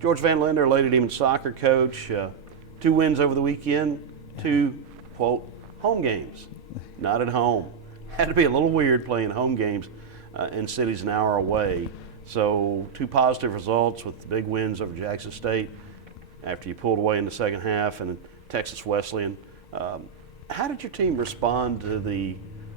George Van Linder, Lady Demon soccer coach, 2 wins over the weekend, 2, quote, home games, not at home. Had to be a little weird playing home games in cities an hour away. So 2 positive results with the big wins over Jackson State after you pulled away in the second half, and Texas Wesleyan. How did your team respond to the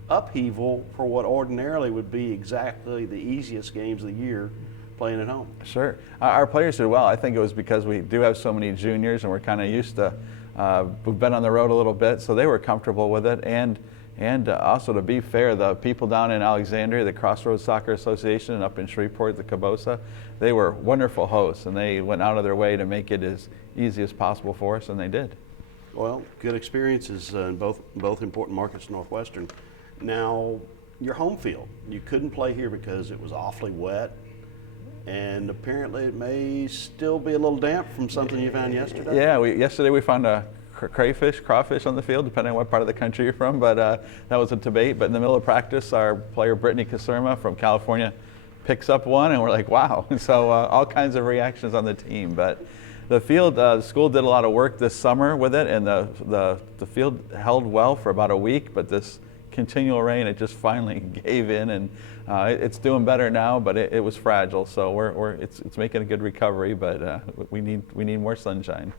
upheaval for what ordinarily would be exactly the easiest games of the year playing at home? Sure. Our players did well. I think it was because we do have so many juniors and we're kind of used to, we've been on the road a little bit, so they were comfortable with it. And also, to be fair, the people down in Alexandria, the Crossroads Soccer Association, and up in Shreveport, the Cabosa, they were wonderful hosts, and they went out of their way to make it as easy as possible for us, and they did. Well, good experiences in both important markets, Northwestern. Now, your home field, you couldn't play here because it was awfully wet, and apparently it may still be a little damp from something you found yesterday. Yeah, yesterday we found a crawfish on the field, depending on what part of the country you're from, but that was a debate. But in the middle of practice, our player Brittany Kasurma from California picks up one, and we're like, wow. So all kinds of reactions on the team. But the field, the school did a lot of work this summer with it, and the field held well for about a week, but this continual rain, it just finally gave in, and it's doing better now, but it was fragile. So it's making a good recovery, but we need more sunshine.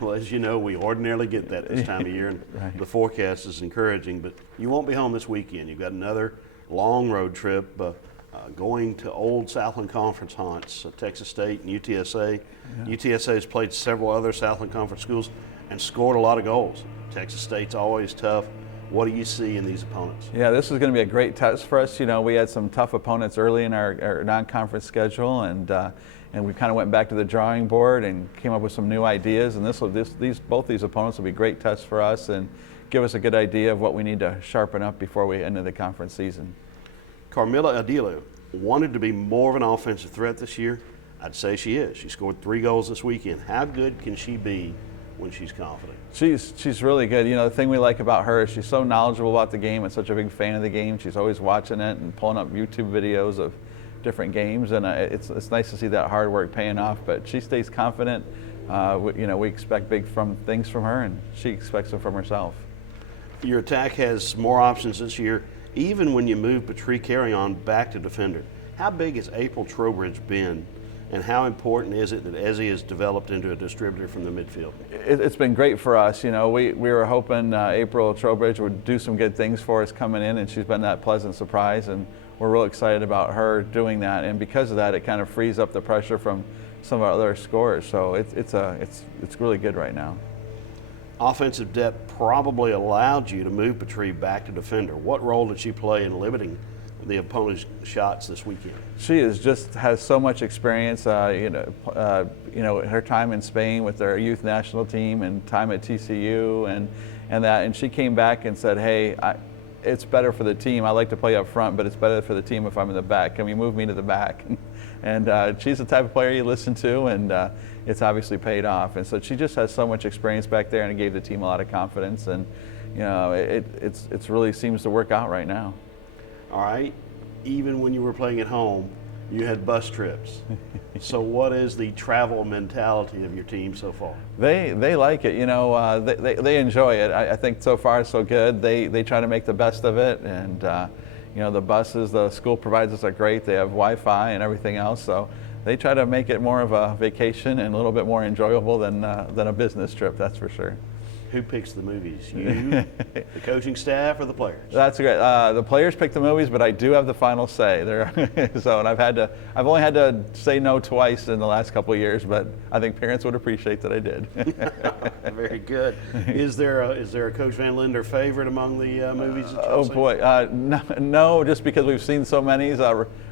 Well, as you know, we ordinarily get that this time of year, and Right. The forecast is encouraging, but you won't be home this weekend. You've got another long road trip going to old Southland Conference haunts, Texas State and UTSA. Yeah. UTSA has played several other Southland Conference schools and scored a lot of goals. Texas State's always tough. What do you see in these opponents? Yeah, this is going to be a great test for us. You know, we had some tough opponents early in our non-conference schedule, and we kind of went back to the drawing board and came up with some new ideas. And both these opponents will be great tests for us and give us a good idea of what we need to sharpen up before we enter the conference season. Carmilla Adilu wanted to be more of an offensive threat this year. I'd say she is. She scored 3 goals this weekend. How good can she be when she's confident? She's really good. You know, the thing we like about her is she's so knowledgeable about the game and such a big fan of the game. She's always watching it and pulling up YouTube videos of different games, and it's nice to see that hard work paying off. But she stays confident. We expect big things from her, and she expects them from herself. Your attack has more options this year, even when you move Patrice Carrion back to defender. How big has April Trowbridge been, and how important is it that Ezzie has developed into a distributor from the midfield? It's been great for us. You know, we were hoping April Trowbridge would do some good things for us coming in, and she's been that pleasant surprise, and we're real excited about her doing that. And because of that, it kind of frees up the pressure from some of our other scorers. So it's really good right now. Offensive depth probably allowed you to move Patrice back to defender. What role did she play in limiting the opponent's shots this weekend? She has so much experience. Her time in Spain with their youth national team and time at TCU and she came back and said, "Hey, it's better for the team. I like to play up front, but it's better for the team if I'm in the back. Can we move me to the back?" And she's the type of player you listen to, and it's obviously paid off. And so she just has so much experience back there, and it gave the team a lot of confidence. And you know, it's really seems to work out right now. All right. Even when you were playing at home, you had bus trips. So what is the travel mentality of your team so far? They like it. You know, they enjoy it. I think so far so good. They try to make the best of it, and you know, the buses the school provides us are great. They have Wi-Fi and everything else, so they try to make it more of a vacation and a little bit more enjoyable than a business trip. That's for sure. Who picks the movies? You, the coaching staff, or the players? That's great. The players pick the movies, but I do have the final say. And I've only had to say no twice in the last couple of years, but I think parents would appreciate that I did. Very good. Is there a Coach Van Linder favorite among the movies? Oh boy, no, just because we've seen so many.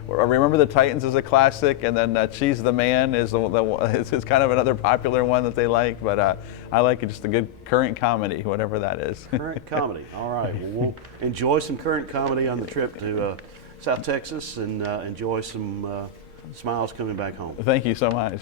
Remember the Titans is a classic, and then She's the Man is kind of another popular one that they like. But I like it, just a good current comedy, whatever that is. Current comedy. All right. Well, we'll enjoy some current comedy on the trip to South Texas, and enjoy some smiles coming back home. Thank you so much.